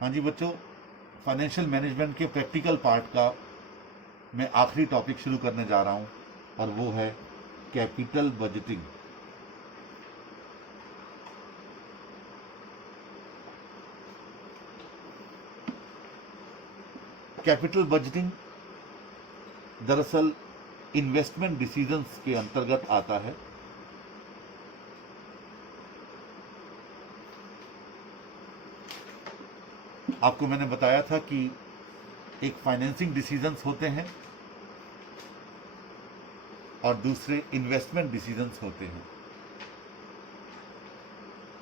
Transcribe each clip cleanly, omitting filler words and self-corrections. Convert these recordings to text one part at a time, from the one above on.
हाँ जी बच्चों, financial management के प्रैक्टिकल पार्ट का मैं आखिरी टॉपिक शुरू करने जा रहा हूँ और वो है कैपिटल बजटिंग। कैपिटल बजटिंग दरअसल इन्वेस्टमेंट डिसीजंस के अंतर्गत आता है। आपको मैंने बताया था कि एक फाइनेंसिंग डिसीजंस होते हैं और दूसरे इन्वेस्टमेंट डिसीजंस होते हैं,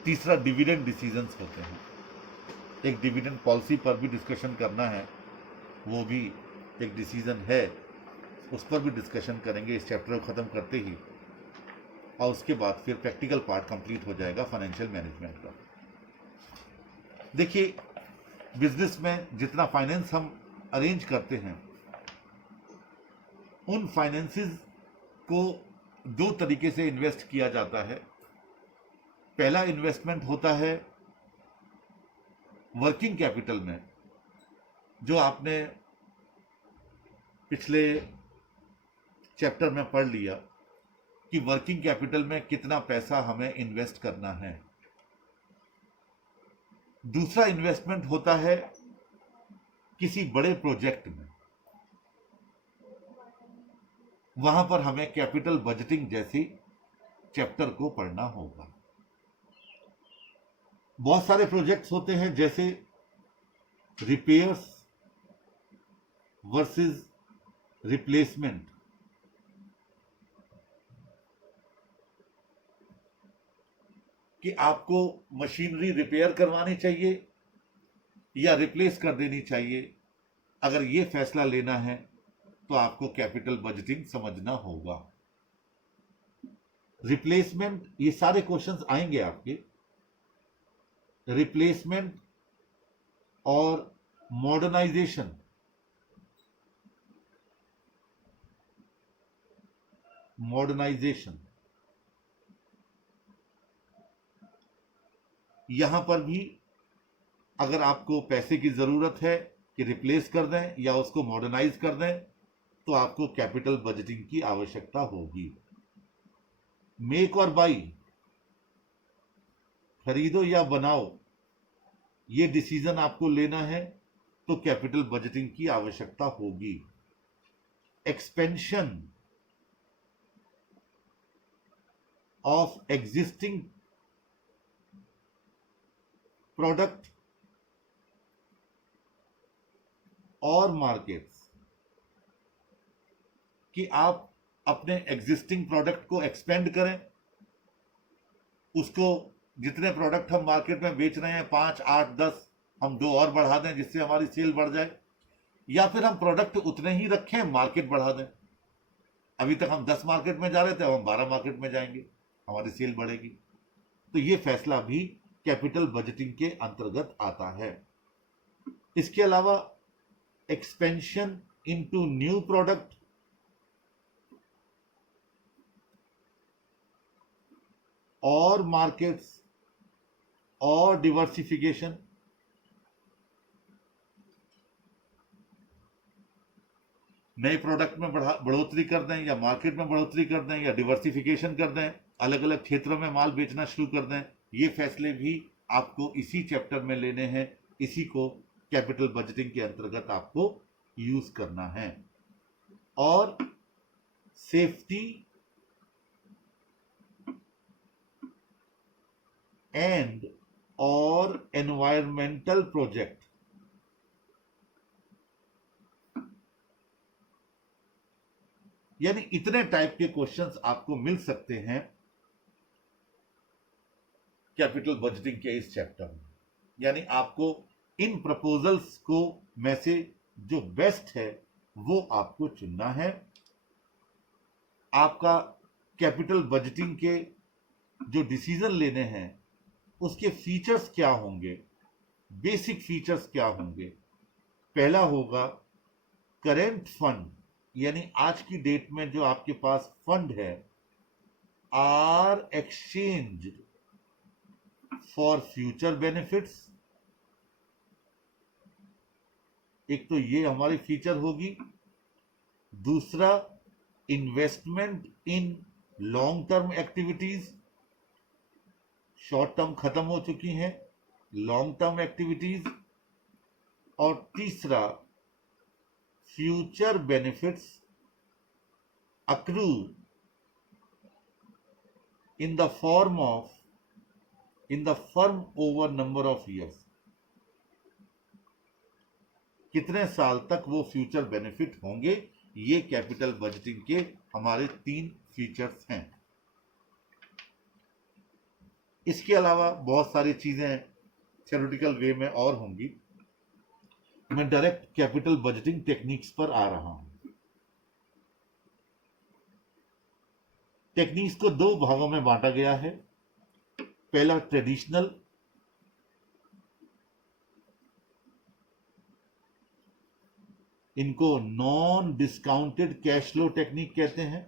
तीसरा डिविडेंड डिसीजंस होते हैं। एक डिविडेंड पॉलिसी पर भी डिस्कशन करना है, वो भी एक डिसीजन है, उस पर भी डिस्कशन करेंगे इस चैप्टर को ख़त्म करते ही, और उसके बाद फिर प्रैक्टिकल पार्ट कंप्लीट हो जाएगा फाइनेंशियल मैनेजमेंट का। देखिए, बिजनेस में जितना फाइनेंस हम अरेंज करते हैं, उन फाइनेंसेस को दो तरीके से इन्वेस्ट किया जाता है। पहला इन्वेस्टमेंट होता है वर्किंग कैपिटल में, जो आपने पिछले चैप्टर में पढ़ लिया कि वर्किंग कैपिटल में कितना पैसा हमें इन्वेस्ट करना है। दूसरा इन्वेस्टमेंट होता है किसी बड़े प्रोजेक्ट में, वहां पर हमें कैपिटल बजटिंग जैसी चैप्टर को पढ़ना होगा। बहुत सारे प्रोजेक्ट्स होते हैं, जैसे रिपेयर्स वर्सेस रिप्लेसमेंट। कि आपको मशीनरी रिपेयर करवानी चाहिए या रिप्लेस कर देनी चाहिए। अगर ये फैसला लेना है तो आपको कैपिटल बजटिंग समझना होगा। रिप्लेसमेंट, ये सारे क्वेश्चंस आएंगे आपके। रिप्लेसमेंट और मॉडर्नाइजेशन, यहां पर भी अगर आपको पैसे की जरूरत है कि रिप्लेस कर दें या उसको मॉडर्नाइज कर दें, तो आपको कैपिटल बजटिंग की आवश्यकता होगी। मेक और बाई, खरीदो या बनाओ, ये डिसीजन आपको लेना है तो कैपिटल बजटिंग की आवश्यकता होगी। एक्सपेंशन ऑफ एग्जिस्टिंग प्रोडक्ट और मार्केट्स, कि आप अपने एग्जिस्टिंग प्रोडक्ट को एक्सपेंड करें, उसको जितने प्रोडक्ट हम मार्केट में बेच रहे हैं 5, 8, 10, हम 2 और बढ़ा दें जिससे हमारी सेल बढ़ जाए, या फिर हम प्रोडक्ट उतने ही रखें, मार्केट बढ़ा दें। अभी तक हम 10 मार्केट में जा रहे थे, अब हम 12 मार्केट में जाएंगे, हमारी सेल बढ़ेगी। तो ये फैसला भी कैपिटल बजटिंग के अंतर्गत आता है। इसके अलावा एक्सपेंशन इनटू न्यू प्रोडक्ट और मार्केट्स और डिवर्सिफिकेशन, नए प्रोडक्ट में बढ़ोतरी कर दें या मार्केट में बढ़ोतरी कर दें या डिवर्सिफिकेशन कर दें, अलग अलग क्षेत्रों में माल बेचना शुरू कर दें, ये फैसले भी आपको इसी चैप्टर में लेने हैं। इसी को कैपिटल बजटिंग के अंतर्गत आपको यूज करना है। और सेफ्टी एंड और एनवायरमेंटल प्रोजेक्ट, यानी इतने टाइप के क्वेश्चंस आपको मिल सकते हैं कैपिटल बजटिंग के इस चैप्टर में। यानी आपको इन प्रपोजल्स को में से जो बेस्ट है वो आपको चुनना है। आपका कैपिटल बजटिंग के जो डिसीजन लेने हैं उसके फीचर्स क्या होंगे, बेसिक फीचर्स क्या होंगे। पहला होगा करेंट फंड, यानी आज की डेट में जो आपके पास फंड है or exchange for future benefits एक तो ये हमारी फीचर होगी, दूसरा investment in long term activities, short term खत्म हो चुकी हैं, लॉन्ग टर्म एक्टिविटीज, और तीसरा future benefits accrue in the form of in the firm over number of years. कितने साल तक वो फ्यूचर बेनिफिट होंगे, ये कैपिटल बजटिंग के हमारे 3 फीचर्स हैं। इसके अलावा बहुत सारी चीजें थ्योरेटिकल वे में और होंगी। मैं डायरेक्ट कैपिटल बजटिंग टेक्निक्स पर आ रहा हूं। टेक्निक्स को 2 भागों में बांटा गया है। पहला ट्रेडिशनल, इनको non discounted cash flow technique कहते हैं।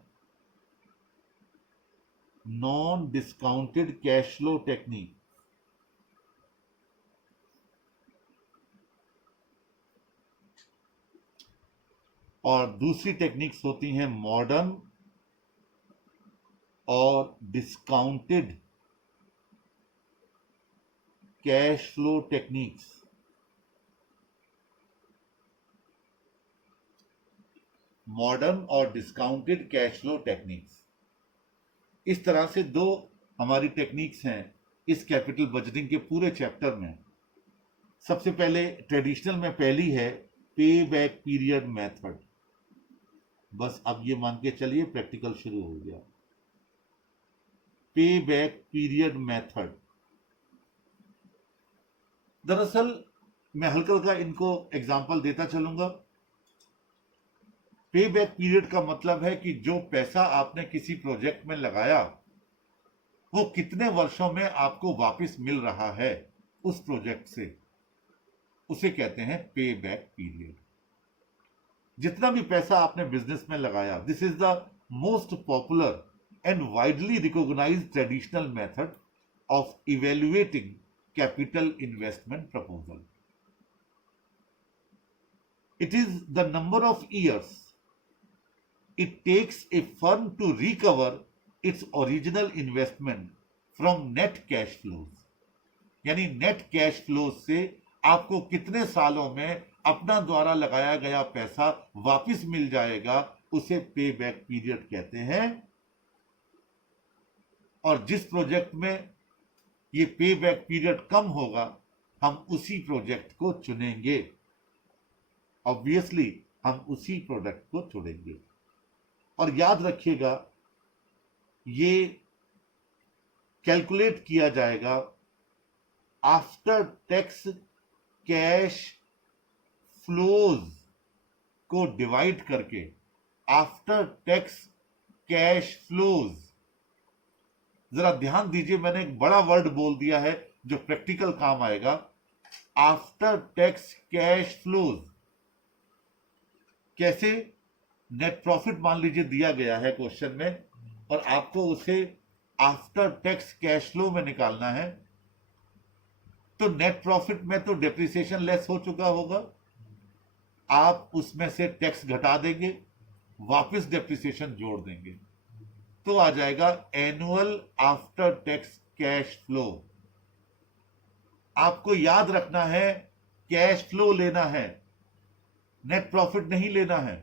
Non discounted cash flow technique, और दूसरी टेक्निक्स होती हैं मॉडर्न और discounted cash flow techniques. Modern और डिस्काउंटेड कैश फ्लो टेक्निक्स, इस तरह से 2 हमारी टेक्निक्स हैं इस कैपिटल बजटिंग के पूरे चैप्टर में। सबसे पहले ट्रेडिशनल में पहली है पे बैक पीरियड मेथड। बस अब ये मान के चलिए प्रैक्टिकल शुरू हो गया। पे बैक पीरियड मेथड, दरअसल मैं हल्का हल्का इनको एग्जाम्पल देता चलूंगा। पे बैक पीरियड का मतलब है कि जो पैसा आपने किसी प्रोजेक्ट में लगाया वो कितने वर्षों में आपको वापस मिल रहा है उस प्रोजेक्ट से, उसे कहते हैं पे बैक पीरियड। जितना भी पैसा आपने बिजनेस में लगाया, this is the most popular and widely recognised traditional method of evaluating capital investment proposal. It is the number of years it takes a firm to recover its original investment from net cash flows। यानी net cash flow से आपको कितने सालों में अपना द्वारा लगाया गया पैसा वापस मिल जाएगा, उसे पे बैक पीरियड कहते हैं। और जिस प्रोजेक्ट में ये पे बैक पीरियड कम होगा, हम उसी प्रोजेक्ट को चुनेंगे। ऑब्वियसली हम उसी प्रोडक्ट को चुनेंगे। और याद रखिएगा, ये कैलकुलेट किया जाएगा आफ्टर टैक्स कैश फ्लोज को डिवाइड करके। आफ्टर टैक्स कैश फ्लोज, जरा ध्यान दीजिए, मैंने एक बड़ा वर्ड बोल दिया है जो प्रैक्टिकल काम आएगा। आफ्टर टैक्स कैश फ्लोज कैसे? नेट प्रॉफिट मान लीजिए दिया गया है क्वेश्चन में, और आपको उसे आफ्टर टैक्स कैश फ्लो में निकालना है। तो नेट प्रॉफिट में तो डेप्रिसिएशन लेस हो चुका होगा, आप उसमें से टैक्स घटा देंगे, वापस डेप्रिसिएशन जोड़ देंगे, तो आ जाएगा annual after tax cash flow. आपको याद रखना है कैश फ्लो लेना है, नेट प्रॉफिट नहीं लेना है,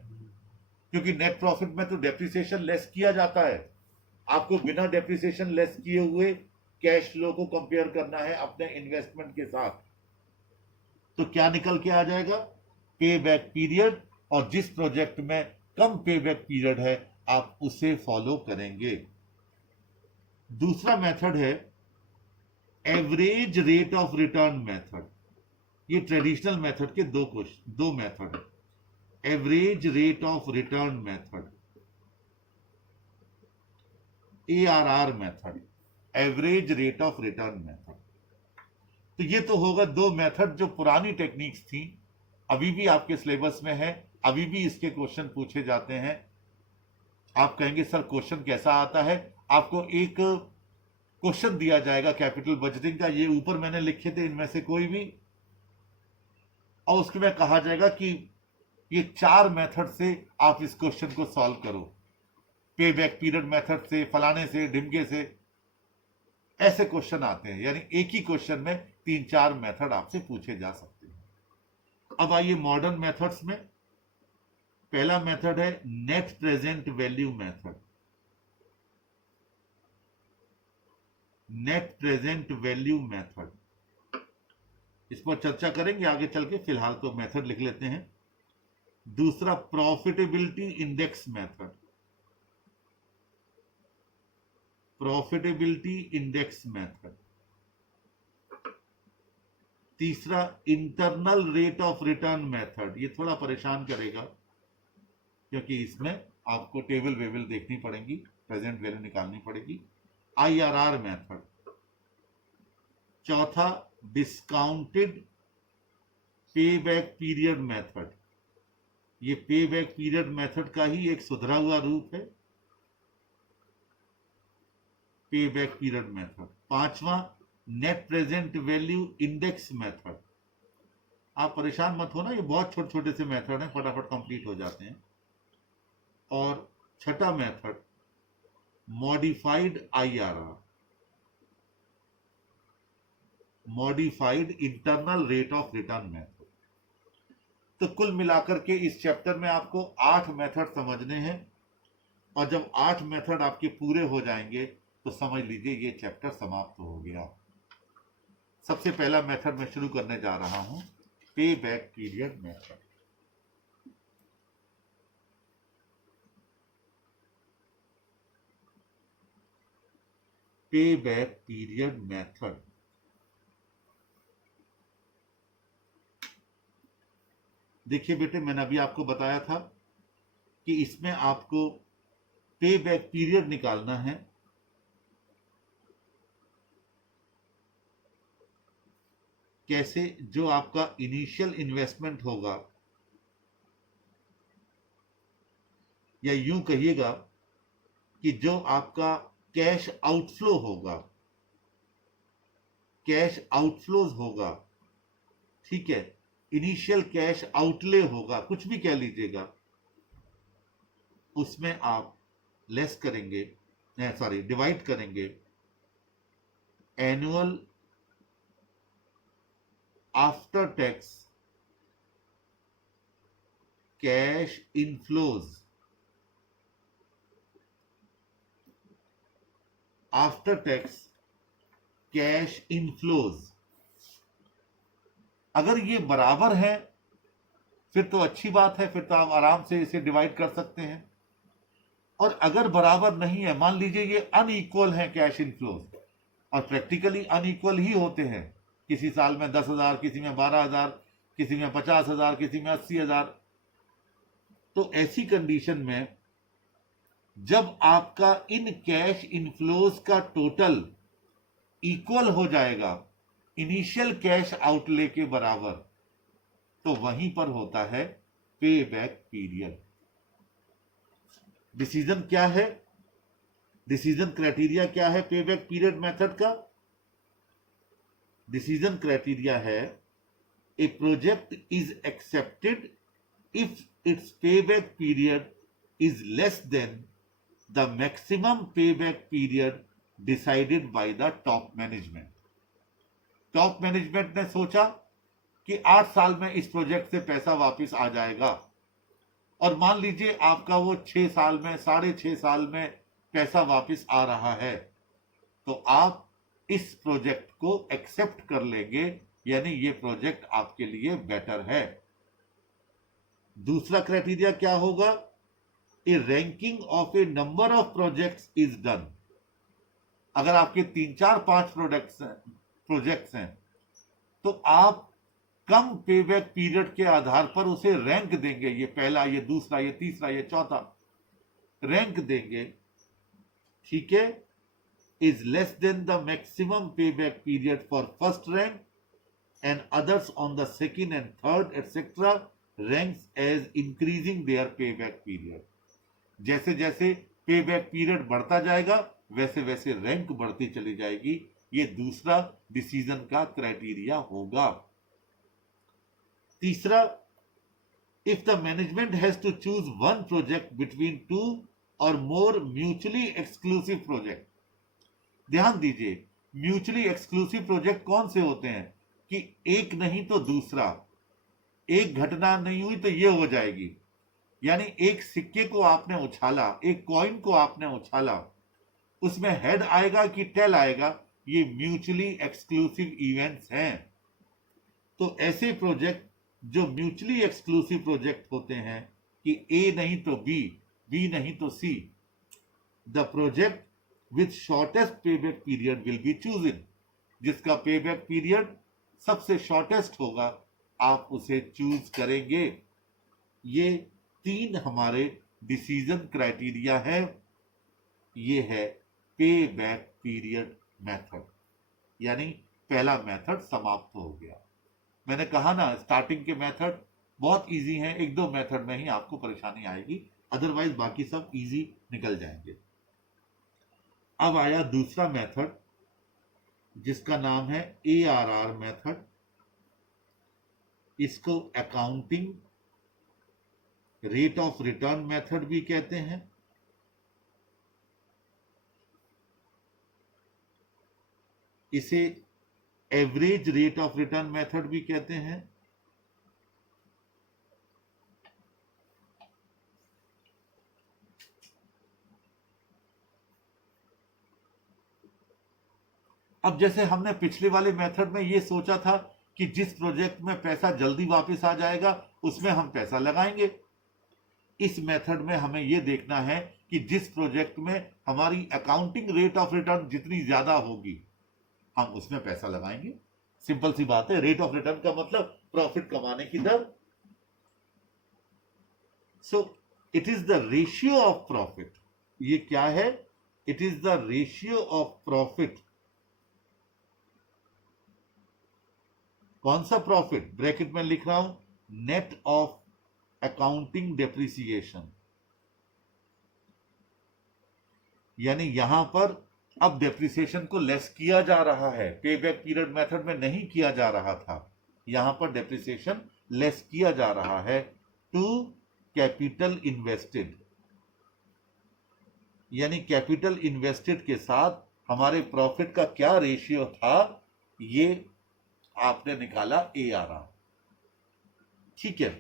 क्योंकि नेट प्रॉफिट में तो डेप्रिसिएशन लेस किया जाता है। आपको बिना डेप्रिसिएशन लेस किए हुए कैश फ्लो को कंपेयर करना है अपने इन्वेस्टमेंट के साथ। तो क्या निकल के आ जाएगा? पे बैक पीरियड, और जिस प्रोजेक्ट में कम पे बैक पीरियड है आप उसे फॉलो करेंगे। दूसरा मेथड है average rate of return method. ये ट्रेडिशनल मेथड के दो मेथड है। Average rate of return method, ARR method, average rate of return method. तो ये तो होगा 2 मेथड जो पुरानी टेक्निक्स थी, अभी भी आपके सिलेबस में है, अभी भी इसके क्वेश्चन पूछे जाते हैं। आप कहेंगे सर क्वेश्चन कैसा आता है? आपको एक क्वेश्चन दिया जाएगा कैपिटल बजटिंग का, ये ऊपर मैंने लिखे थे, इनमें से कोई भी और उसके में कहा जाएगा कि ये 4 मेथड से आप इस क्वेश्चन को सॉल्व करो, पे बैक पीरियड मेथड से, फलाने से, ढिमके से, ऐसे क्वेश्चन आते हैं। यानी एक ही क्वेश्चन में 3-4 मेथड आपसे पूछे जा सकते हैं। अब आइए मॉडर्न मेथड्स में। पहला मेथड है net present value method. Net present value method, इस पर चर्चा करेंगे आगे चल के, फिलहाल तो मेथड लिख लेते हैं। दूसरा profitability index method, profitability index method. तीसरा internal rate of return method, ये थोड़ा परेशान करेगा क्योंकि इसमें आपको टेबल वेबल देखनी पड़ेगी, प्रेजेंट वैल्यू निकालनी पड़ेगी। IRR method. चौथा discounted pay back period method, ये पे बैक पीरियड मेथड का ही एक सुधरा हुआ रूप है, पे बैक पीरियड मेथड। पांचवा net present value index method. आप परेशान मत होना, ये बहुत छोटे छोटे से मेथड हैं, फटाफट कंप्लीट हो जाते हैं। और छठा method modified IRR, modified internal rate of return method. तो कुल मिलाकर के इस चैप्टर में आपको 8 मेथड समझने हैं, और जब 8 मेथड आपके पूरे हो जाएंगे तो समझ लीजिए ये चैप्टर समाप्त हो गया। सबसे पहला मेथड मैं शुरू करने जा रहा हूं, पे बैक पीरियड मेथड। पे बैक पीरियड मेथड। देखिए बेटे, मैंने अभी आपको बताया था कि इसमें आपको पे बैक पीरियड निकालना है। कैसे? जो आपका इनिशियल इन्वेस्टमेंट होगा, या यूं कहिएगा कि जो आपका कैश आउटफ्लो होगा, कैश आउटफ्लोज होगा, ठीक है, इनिशियल कैश आउटले होगा, कुछ भी कह लीजिएगा, उसमें आप लेस करेंगे, सॉरी डिवाइड करेंगे annual after tax cash inflows, after tax cash inflows. अगर ये बराबर है फिर तो अच्छी बात है, फिर तो आप आराम से इसे डिवाइड कर सकते हैं। और अगर बराबर नहीं है, मान लीजिए ये अनइक्वल है कैश इनफ्लोज, और प्रैक्टिकली अनइक्वल ही होते हैं, किसी साल में 10,000, किसी में 12,000, किसी में 50,000, किसी में 80,000, तो ऐसी कंडीशन में जब आपका इन कैश इनफ्लोज का टोटल इक्वल हो जाएगा इनिशियल कैश आउटले के बराबर, तो वहीं पर होता है पे बैक पीरियड। डिसीजन क्या है, डिसीजन क्राइटेरिया क्या है पे बैक पीरियड मेथड का? डिसीजन क्राइटेरिया है a project is accepted if its pay back period is less than the maximum pay back period decided by the top management. Top management ने सोचा कि 8 साल में इस प्रोजेक्ट से पैसा वापस आ जाएगा, और मान लीजिए आपका वो 6 साल में, 6.5 साल में पैसा वापस आ रहा है, तो आप इस प्रोजेक्ट को एक्सेप्ट कर लेंगे, यानी ये प्रोजेक्ट आपके लिए बेटर है। दूसरा क्राइटेरिया क्या होगा? A ranking of a number of projects is done. अगर आपके 3, 4, 5 प्रोजेक्ट्स हैं तो आप कम पेबैक पीरियड के आधार पर उसे रैंक देंगे, ये पहला, ये दूसरा, ये तीसरा, ये चौथा, रैंक देंगे, ठीक है। Is less than the maximum payback period for first rank and others on the second and third etcetera ranks as increasing their payback period. जैसे जैसे पेबैक पीरियड बढ़ता जाएगा वैसे वैसे रैंक बढ़ती चली जाएगी। ये दूसरा डिसीजन का क्राइटेरिया होगा। तीसरा, if the management has to choose one project between two or more mutually exclusive project, ध्यान दीजिए, म्यूचुअली एक्सक्लूसिव प्रोजेक्ट कौन से होते हैं कि एक नहीं तो दूसरा, एक घटना नहीं हुई तो ये हो जाएगी, यानी एक सिक्के को आपने उछाला, एक कॉइन को आपने उछाला, उसमें हेड आएगा कि टेल आएगा, ये म्यूचुअली एक्सक्लूसिव इवेंट्स हैं। तो ऐसे प्रोजेक्ट जो म्यूचुअली एक्सक्लूसिव प्रोजेक्ट होते हैं कि ए नहीं तो बी, बी नहीं तो C, the project with shortest payback period will be chosen, जिसका पेबैक पीरियड सबसे शॉर्टेस्ट होगा आप उसे चूज करेंगे। ये 3 हमारे डिसीजन क्राइटेरिया है। ये है पे बैक पीरियड मेथड, यानी पहला मेथड समाप्त हो गया। मैंने कहा ना, स्टार्टिंग के मेथड बहुत इजी हैं, 1-2 मेथड में ही आपको परेशानी आएगी, अदरवाइज बाकी सब इजी निकल जाएंगे। अब आया दूसरा मेथड जिसका नाम है ARR मेथड। इसको accounting rate of return method भी कहते हैं। इसे average rate of return method भी कहते हैं। अब जैसे हमने पिछले वाले मेथड में ये सोचा था कि जिस प्रोजेक्ट में पैसा जल्दी वापस आ जाएगा उसमें हम पैसा लगाएंगे, इस मेथड में हमें यह देखना है कि जिस प्रोजेक्ट में हमारी अकाउंटिंग रेट ऑफ रिटर्न जितनी ज्यादा होगी हम उसमें पैसा लगाएंगे। सिंपल सी बात है, रेट ऑफ रिटर्न का मतलब प्रॉफिट कमाने की दर। So it is the ratio of profit. ये क्या है? It is the ratio of profit. कौन सा प्रॉफिट? ब्रैकेट में लिख रहा हूं, नेट ऑफ अकाउंटिंग डेप्रिसिएशन। यानी यहां पर अब डेप्रिसिएशन को लेस किया जा रहा है, पे बैक पीरियड मेथड में नहीं किया जा रहा था, यहां पर डेप्रिसिएशन लेस किया जा रहा है टू कैपिटल इन्वेस्टेड। यानी कैपिटल इन्वेस्टेड के साथ हमारे प्रॉफिट का क्या रेशियो था, ये आपने निकाला ARR। ठीक है।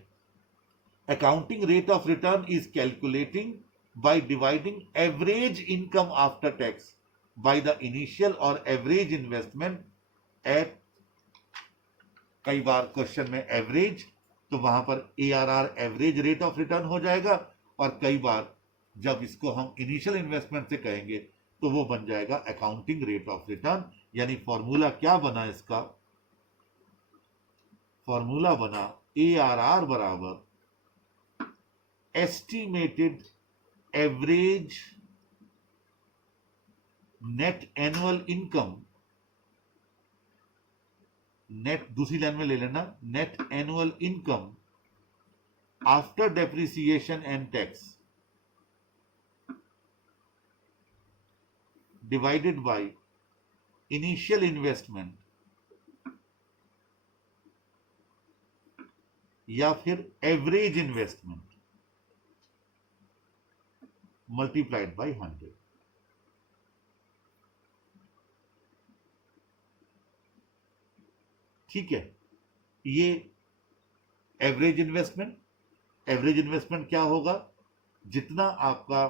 Accounting rate of return is calculating by dividing average income after tax by the initial or average investment at, कई बार क्वेश्चन में एवरेज, तो वहां पर ARR average rate of return हो जाएगा, और कई बार जब इसको हम इनिशियल इन्वेस्टमेंट से कहेंगे तो वो बन जाएगा अकाउंटिंग रेट ऑफ रिटर्न। यानी फॉर्मूला क्या बना इसका? फॉर्मूला बना ARR बराबर estimated average net annual income, net दूसरी लाइन में ले लेना, net annual income after depreciation and tax divided by initial investment, या फिर एवरेज इन्वेस्टमेंट मल्टीप्लाइड बाय 100। ठीक है। ये एवरेज इन्वेस्टमेंट, एवरेज इन्वेस्टमेंट क्या होगा? जितना आपका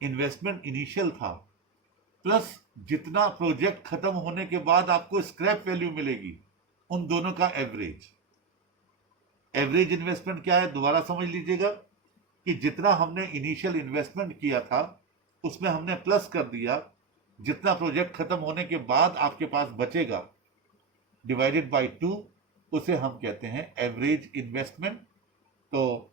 इन्वेस्टमेंट इनिशियल था प्लस जितना प्रोजेक्ट खत्म होने के बाद आपको स्क्रैप वैल्यू मिलेगी, उन दोनों का एवरेज। एवरेज इन्वेस्टमेंट क्या है? दोबारा समझ लीजिएगा कि जितना हमने इनिशियल इन्वेस्टमेंट किया था उसमें हमने प्लस कर दिया जितना प्रोजेक्ट खत्म होने के बाद आपके पास बचेगा, डिवाइडेड बाय 2, उसे हम कहते हैं एवरेज इन्वेस्टमेंट। तो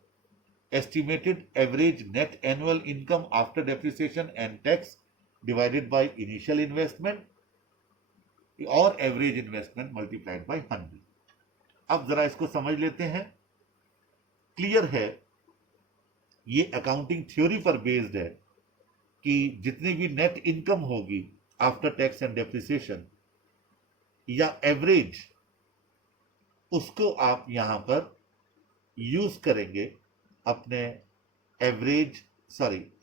estimated average net annual income after depreciation and tax divided by initial investment, और एवरेज इन्वेस्टमेंट मल्टीप्लाइड बाय 100। अब जरा इसको समझ लेते हैं। क्लियर है, ये अकाउंटिंग थ्योरी पर बेस्ड है कि जितनी भी नेट इनकम होगी आफ्टर टैक्स एंड डेप्रिसिएशन, या एवरेज उसको आप यहां पर यूज करेंगे अपने एवरेज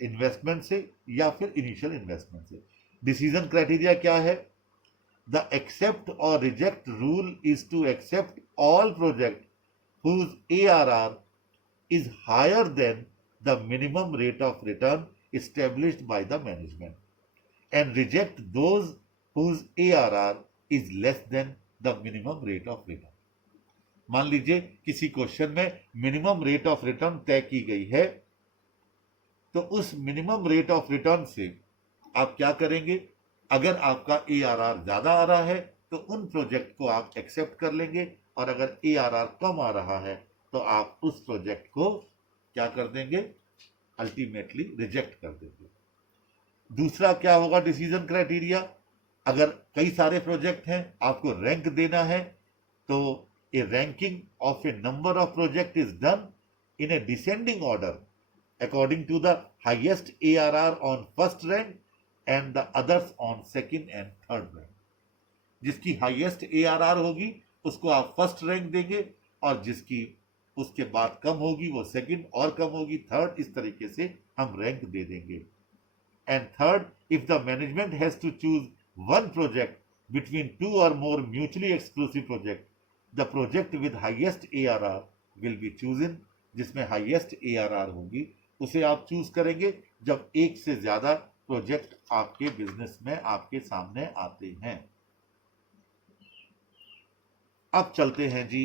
इन्वेस्टमेंट से या फिर इनिशियल इन्वेस्टमेंट से। डिसीजन क्राइटेरिया क्या है? द एक्सेप्ट और reject rule is to accept all project whose ARR is higher than the minimum rate of return established by the management and reject those whose ARR is less than the minimum rate of return। मान लीजिए किसी question में minimum rate of return तय की गई है, तो उस मिनिमम रेट ऑफ रिटर्न से आप क्या करेंगे? अगर आपका ARR ज्यादा आ रहा है तो उन प्रोजेक्ट को आप एक्सेप्ट कर लेंगे, और अगर ARR कम आ रहा है तो आप उस प्रोजेक्ट को क्या कर देंगे? अल्टीमेटली रिजेक्ट कर देंगे। दूसरा क्या होगा डिसीजन क्राइटेरिया? अगर कई सारे प्रोजेक्ट हैं, आपको रैंक देना है, तो a ranking of a number of project is done in a descending order according to the highest ARR on first rank and the others on second and third rank. जिसकी highest ARR होगी उसको आप first rank देंगे, और जिसकी उसके बाद कम होगी वो सेकंड, और कम होगी थर्ड। इस तरीके से हम रैंक दे देंगे। And third, if the management has to choose one project between two or more mutually exclusive project, the project with highest ARR will be chosen. जिसमें हाईएस्ट ARR होगी उसे आप चूज करेंगे जब एक से ज्यादा प्रोजेक्ट आपके बिजनेस में आपके सामने आते हैं। अब चलते हैं जी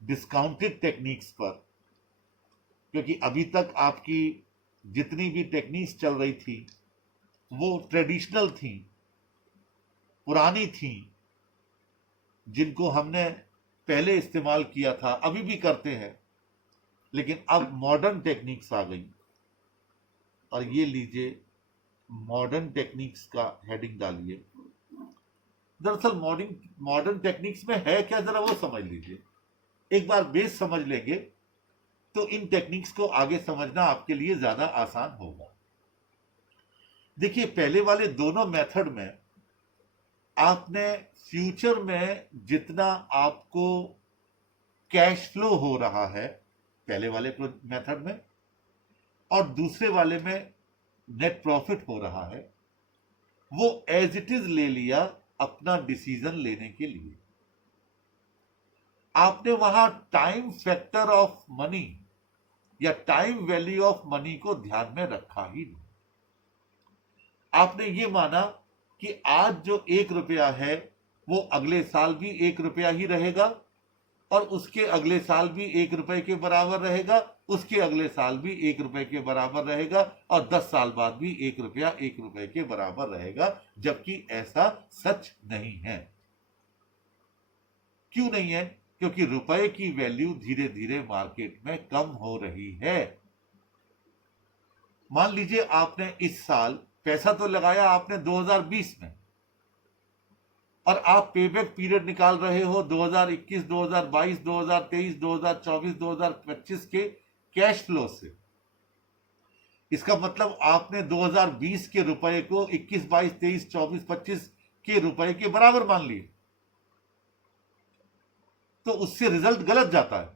डिस्काउंटेड टेक्निक्स पर, क्योंकि अभी तक आपकी जितनी भी टेक्निक्स चल रही थी वो ट्रेडिशनल थी, पुरानी थी, जिनको हमने पहले इस्तेमाल किया था, अभी भी करते हैं, लेकिन अब मॉडर्न टेक्निक्स आ गई। और ये लीजिए, मॉडर्न टेक्निक्स का हेडिंग डालिए। दरअसल मॉडर्न टेक्निक्स में है क्या, जरा वो समझ लीजिए। एक बार बेस समझ लेंगे तो इन टेक्निक्स को आगे समझना आपके लिए ज्यादा आसान होगा। देखिए, पहले वाले दोनों मेथड में आपने फ्यूचर में जितना आपको कैश फ्लो हो रहा है पहले वाले मेथड में, और दूसरे वाले में नेट प्रॉफिट हो रहा है, वो एज इट इज ले लिया अपना डिसीजन लेने के लिए। आपने वहां टाइम फैक्टर ऑफ मनी या टाइम वैल्यू ऑफ मनी को ध्यान में रखा ही नहीं। आपने ये माना कि आज जो 1 रुपया है वो अगले साल भी 1 रुपया ही रहेगा, और उसके अगले साल भी 1 रुपए के बराबर रहेगा, उसके अगले साल भी 1 रुपए के बराबर रहेगा, और 10 साल बाद भी 1 रुपया 1 रुपए के बराबर रहेगा। जबकि ऐसा सच नहीं है। क्यों नहीं है? क्योंकि रुपए की वैल्यू धीरे धीरे मार्केट में कम हो रही है। मान लीजिए आपने इस साल पैसा तो लगाया आपने 2020 में, और आप पेबैक पीरियड निकाल रहे हो 2021, 2022, 2023, 2024, 2025 के कैश फ्लो से। इसका मतलब आपने 2020 के रुपए को 21, 22, 23, 24, 25 के रुपए के बराबर मान लिए, तो उससे रिजल्ट गलत जाता है।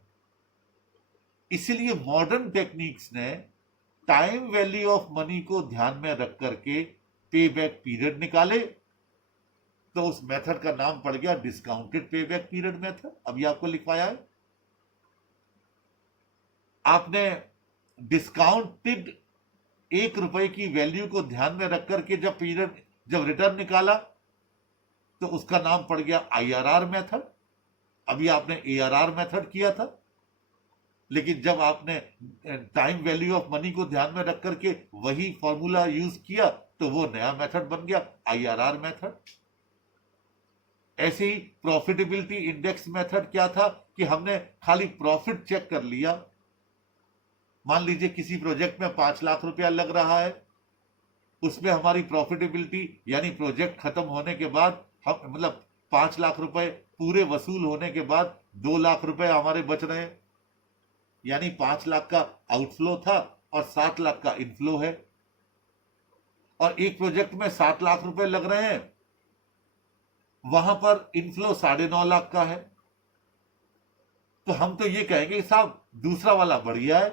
इसलिए मॉडर्न टेक्निक्स ने टाइम वैल्यू ऑफ मनी को ध्यान में रख करके पेबैक पीरियड निकाले, तो उस मेथड का नाम पड़ गया डिस्काउंटेड पेबैक पीरियड मेथड। अभी आपको लिखवाया है। आपने डिस्काउंटेड 1 रुपए की वैल्यू को ध्यान में रख करके जब रिटर्न निकाला, तो उसका नाम पड़ गया IRR मेथड। अभी आपने ARR मेथड किया था, लेकिन जब आपने टाइम वैल्यू ऑफ मनी को ध्यान में रख करके वही फॉर्मूला यूज किया, तो वो नया मेथड बन गया IRR मेथड। ऐसे ही प्रॉफिटेबिलिटी इंडेक्स मेथड क्या था कि हमने खाली प्रॉफिट चेक कर लिया। मान लीजिए किसी प्रोजेक्ट में 5 लाख रुपया लग रहा है, उसमें हमारी प्रॉफिटेबिलिटी यानी प्रोजेक्ट खत्म होने के बाद हम 5 लाख रुपए पूरे वसूल होने के बाद 2 लाख रुपए हमारे बच रहे हैं, यानी 5 लाख का आउटफ्लो था और 7 लाख का इनफ्लो है। और एक प्रोजेक्ट में 7 लाख रुपए लग रहे हैं, वहां पर इनफ्लो 9.5 लाख का है, तो हम तो ये कहेंगे साहब दूसरा वाला बढ़िया है,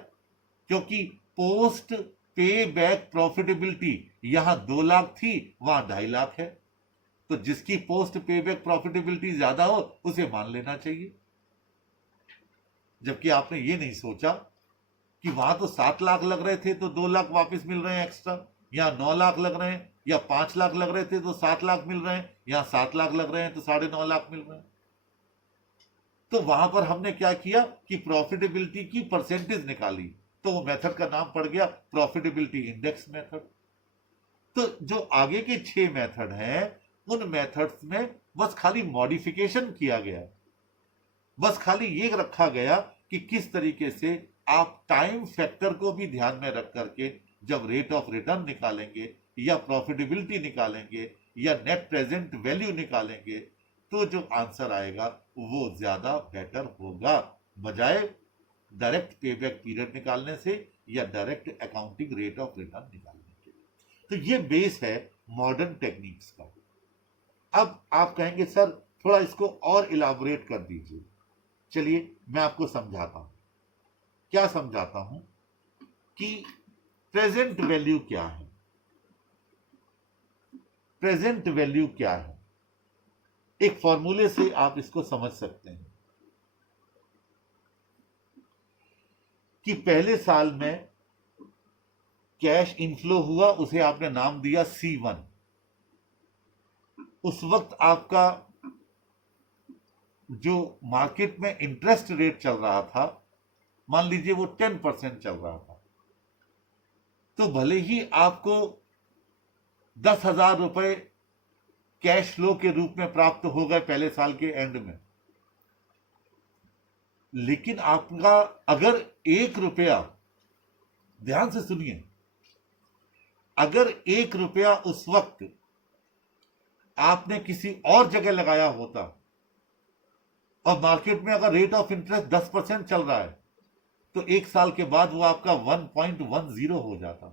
क्योंकि पोस्ट पे बैक प्रॉफिटेबिलिटी यहां 2 लाख थी, वहां 2.5 लाख है। तो जिसकी पोस्ट पे बैक प्रॉफिटेबिलिटी ज्यादा हो उसे मान लेना चाहिए। जबकि आपने ये नहीं सोचा कि वहां तो 7 लाख लग रहे थे तो 2 लाख वापस मिल रहे हैं एक्स्ट्रा, या 9 लाख लग रहे हैं, या 5 लाख लग रहे थे तो 7 लाख मिल रहे हैं, या 7 लाख लग रहे हैं तो 9.5 लाख मिल रहे हैं। तो वहां पर हमने क्या किया कि प्रॉफिटेबिलिटी की परसेंटेज निकाली, तो वो मेथड का नाम पड़ गया प्रॉफिटेबिलिटी इंडेक्स मेथड। तो जो आगे के 6 मेथड हैं उन मेथड्स में बस खाली मॉडिफिकेशन किया गया, बस खाली ये रखा गया कि किस तरीके से आप टाइम फैक्टर को भी ध्यान में रख करके जब रेट ऑफ रिटर्न निकालेंगे या प्रॉफिटेबिलिटी निकालेंगे या नेट प्रेजेंट वैल्यू निकालेंगे तो जो आंसर आएगा वो ज्यादा बेटर होगा, बजाय डायरेक्ट पेबैक पीरियड निकालने से या direct accounting rate of return निकालने के। तो ये बेस है मॉडर्न टेक्निक्स का। अब आप कहेंगे सर थोड़ा इसको और इलाबोरेट कर दीजिए। चलिए मैं आपको समझाता हूं। क्या समझाता हूं कि प्रेजेंट वैल्यू क्या है। प्रेजेंट वैल्यू क्या है, एक फॉर्मूले से आप इसको समझ सकते हैं कि पहले साल में कैश इनफ्लो हुआ, उसे आपने नाम दिया C1। उस वक्त आपका जो मार्केट में इंटरेस्ट रेट चल रहा था, मान लीजिए वो 10% चल रहा था, तो भले ही आपको 10,000 रुपए कैश फ्लो के रूप में प्राप्त हो गए पहले साल के एंड में, लेकिन आपका अगर 1 रुपया, ध्यान से सुनिए, अगर 1 रुपया उस वक्त आपने किसी और जगह लगाया होता और मार्केट में अगर रेट ऑफ इंटरेस्ट 10% चल रहा है तो 1 साल के बाद वो आपका 1.10 हो जाता।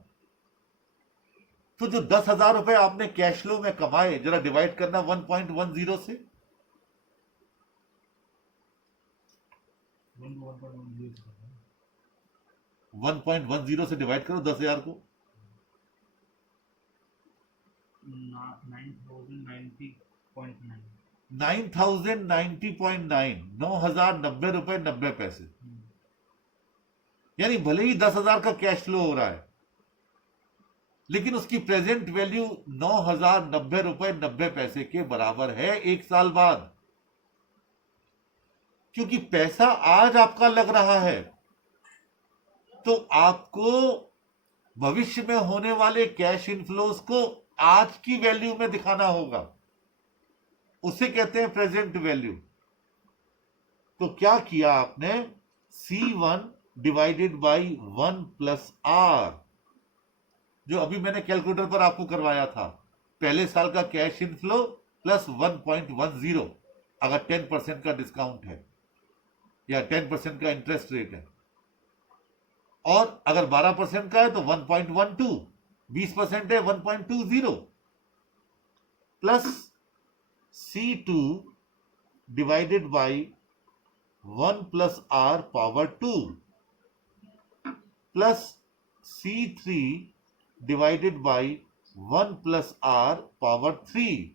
तो जो 10,000 रुपए आपने कैश फ्लो में कमाए, जरा डिवाइड करना 1.10 से। 1.10 से डिवाइड करो 10,000 को। 9,090.9, 9,090 रुपए 90 पैसे। यानी भले ही 10,000 का कैश फ्लो हो रहा है, लेकिन उसकी प्रेजेंट वैल्यू 9,090 रुपए 90 पैसे के बराबर है 1 साल बाद। क्योंकि पैसा आज आपका लग रहा है, तो आपको भविष्य में होने वाले कैश इनफ्लोज को आज की वैल्यू में दिखाना होगा, उसे कहते हैं प्रेजेंट वैल्यू। तो क्या किया आपने, C1 divided by 1 plus R, जो अभी मैंने कैलकुलेटर पर आपको करवाया था, पहले साल का कैश इनफ्लो प्लस 1.10, अगर 10% का डिस्काउंट है या 10% का इंटरेस्ट रेट है, और अगर 12% का है तो 1.12, 20% है 1.20, plus C2 divided by 1 plus R power 2, plus C3 divided by 1 plus R power 3,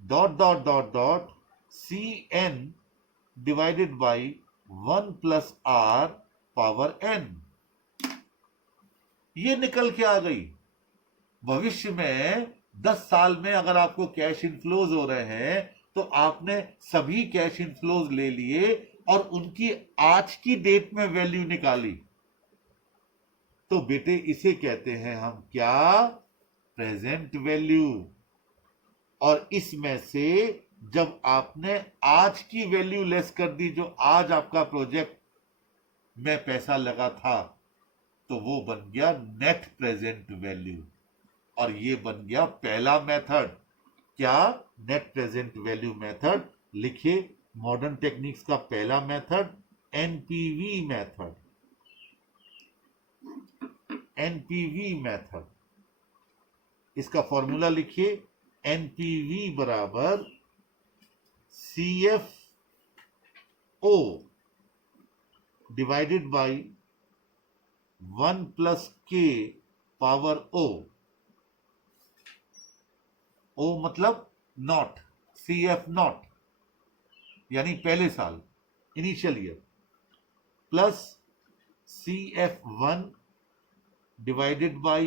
dot dot dot dot CN divided by 1 plus R power n। ये निकल के आ गई। भविष्य में 10 साल में अगर आपको कैश इनफ्लोज हो रहे हैं तो आपने सभी कैश इनफ्लोज ले लिए और उनकी आज की डेट में वैल्यू निकाली, तो बेटे इसे कहते हैं हम क्या, प्रेजेंट वैल्यू। और इसमें से जब आपने आज की वैल्यू लेस कर दी, जो आज आपका प्रोजेक्ट में पैसा लगा था, तो वो बन गया नेट प्रेजेंट वैल्यू। और ये बन गया पहला मेथड, क्या, नेट प्रेजेंट वैल्यू मेथड। लिखिए मॉडर्न टेक्निक्स का पहला method NPV method. NPV method, इसका फॉर्मूला लिखिए, एनपीवी बराबर CF O divided by 1 plus K power O, O मतलब नॉट, CF नॉट यानी पहले साल, initial year, plus CF1 divided by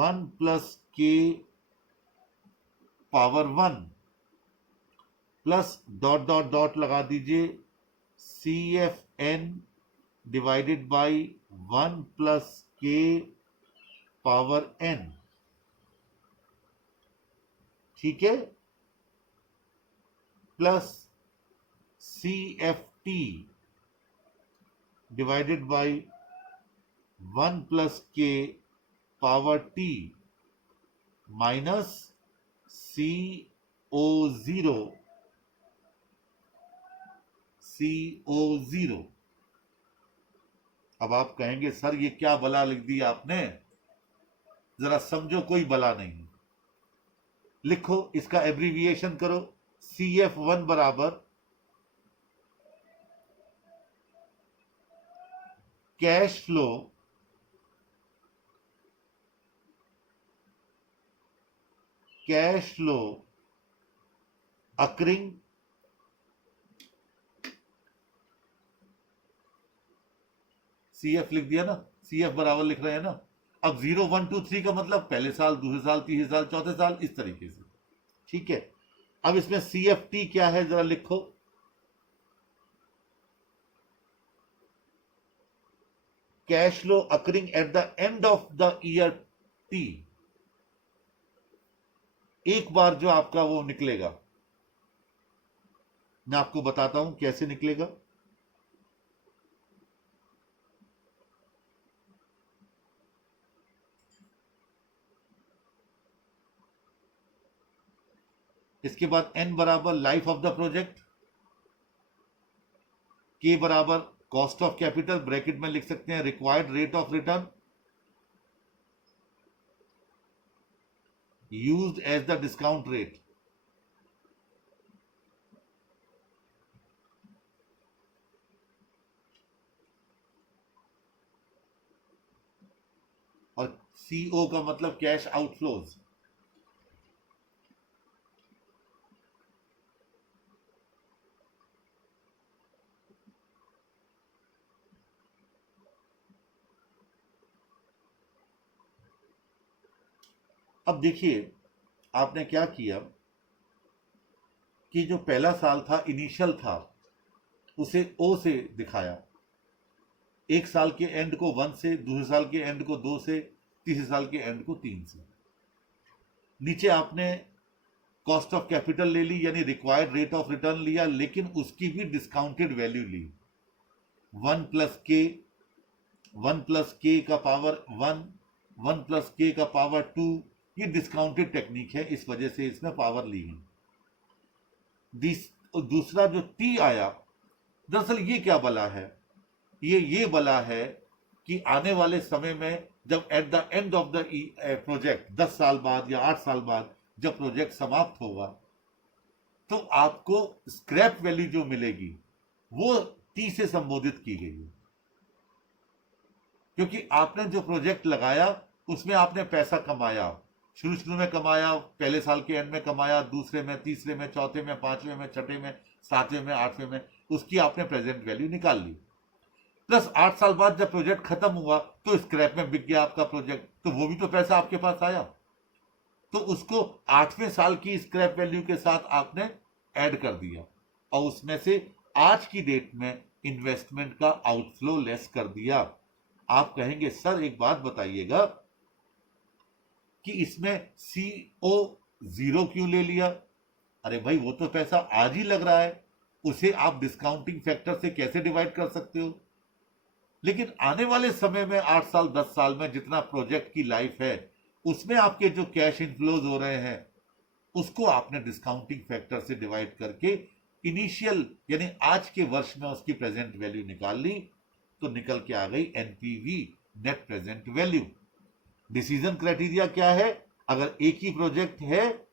1 plus K power 1 plus dot dot dot लगा दीजिए CFN divided by 1 plus K power N, ठीक है, plus CFT divided by 1 plus K power T minus CO0, CO0। अब आप कहेंगे sir ये क्या बला लिख दिया आपने, जरा समझो कोई बला नहीं, लिखो इसका एब्रीविएशन करो, CF1 बराबर कैश फ्लो अकरिंग CF लिख दिया ना, CF बराबर लिख रहे हैं ना। अब 0 1 2 3 का मतलब पहले साल, दूसरे साल, तीसरे साल, चौथे साल, इस तरीके से, ठीक है। अब इसमें CFT क्या है जरा लिखो, cash flow occurring at the end of the year T, एक बार जो आपका वो निकलेगा, मैं आपको बताता हूं कैसे निकलेगा। इसके बाद N बराबर life of the project, K बराबर कॉस्ट ऑफ कैपिटल, ब्रैकेट में लिख सकते हैं required rate of return used as the discount rate, और CO का मतलब कैश आउटफ्लोज। अब देखिए आपने क्या किया कि जो पहला साल था, इनिशियल था, उसे O से दिखाया, एक साल के एंड को 1 से, दूसरे साल के एंड को 2 से, तीसरे साल के एंड को 3 से। नीचे आपने कॉस्ट ऑफ कैपिटल ले ली यानी रिक्वायर्ड रेट ऑफ रिटर्न लिया, लेकिन उसकी भी डिस्काउंटेड वैल्यू ली, 1 प्लस के का पावर 1, 1 प्लस के का पावर 2, ये डिस्काउंटेड टेक्निक है, इस वजह से इसमें पावर ली है। दूसरा जो T आया, दरअसल ये क्या बला है, ये बला है कि आने वाले समय में जब at the end of the project 10 साल बाद या 8 साल बाद जब प्रोजेक्ट समाप्त होगा, तो आपको स्क्रैप वैल्यू जो मिलेगी वो T से संबोधित की गई है, क्योंकि आपने जो प्रोजेक्ट लगाया उसमें आपने पैसा कमाया, शुरू में कमाया, पहले साल के एंड में कमाया, दूसरे में, तीसरे में, चौथे में, पांचवें में, छठे में, सातवें में, आठवें में, उसकी आपने प्रेजेंट वैल्यू निकाल ली। प्लस 8 साल बाद जब प्रोजेक्ट खत्म हुआ तो स्क्रैप में बिक गया आपका प्रोजेक्ट, तो वो भी तो पैसा आपके पास आया, तो उसको 8वें साल की स्क्रैप वैल्यू के साथ आपने ऐड कर दिया, और उसमें से आज की डेट में इन्वेस्टमेंट का आउटफ्लो लेस कर दिया। आप कहेंगे सर एक बात बताइएगा कि इसमें CO0 क्यों ले लिया? अरे भाई वो तो पैसा आज ही लग रहा है, उसे आप डिस्काउंटिंग फैक्टर से कैसे डिवाइड कर सकते हो? लेकिन आने वाले समय में 8 साल 10 साल में जितना प्रोजेक्ट की लाइफ है, उसमें आपके जो कैश इनफ्लोज हो रहे हैं उसको आपने डिस्काउंटिंग फैक्टर से डिवाइड करके इनिशियल यानी आज के वर्ष में उसकी प्रेजेंट वैल्यू निकाल ली, तो निकल के आ गई NPV, net present value. Decision criteria क्या है? अगर एक ही प्रोजेक्ट है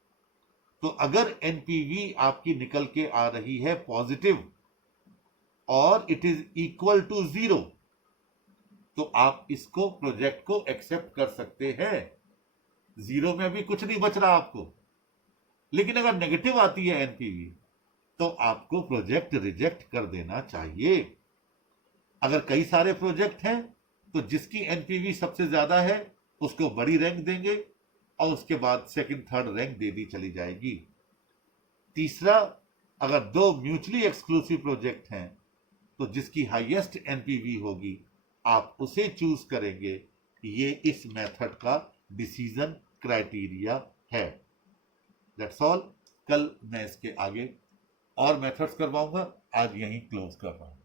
तो अगर NPV आपकी निकल के आ रही है पॉजिटिव, और इट इज इक्वल टू 0, तो आप इसको प्रोजेक्ट को एक्सेप्ट कर सकते हैं। 0 में भी कुछ नहीं बच रहा आपको। लेकिन अगर नेगेटिव आती है एनपीवी, तो आपको प्रोजेक्ट रिजेक्ट कर देना चाहिए। अगर कई सारे प्रोजेक्ट हैं तो जिसकी एनपीवी सबसे ज्यादा है उसको बड़ी रैंक देंगे और उसके बाद सेकंड थर्ड रैंक दे दी चली जाएगी। तीसरा, अगर दो म्यूचुअली एक्सक्लूसिव प्रोजेक्ट हैं तो जिसकी हाईएस्ट एनपीवी होगी आप उसे चूज करेंगे। ये इस मेथड का डिसीजन क्राइटेरिया है। That's all. कल मैं इसके आगे और मेथड्स करवाऊंगा। आज यहीं क्लोज कर रहा हूं।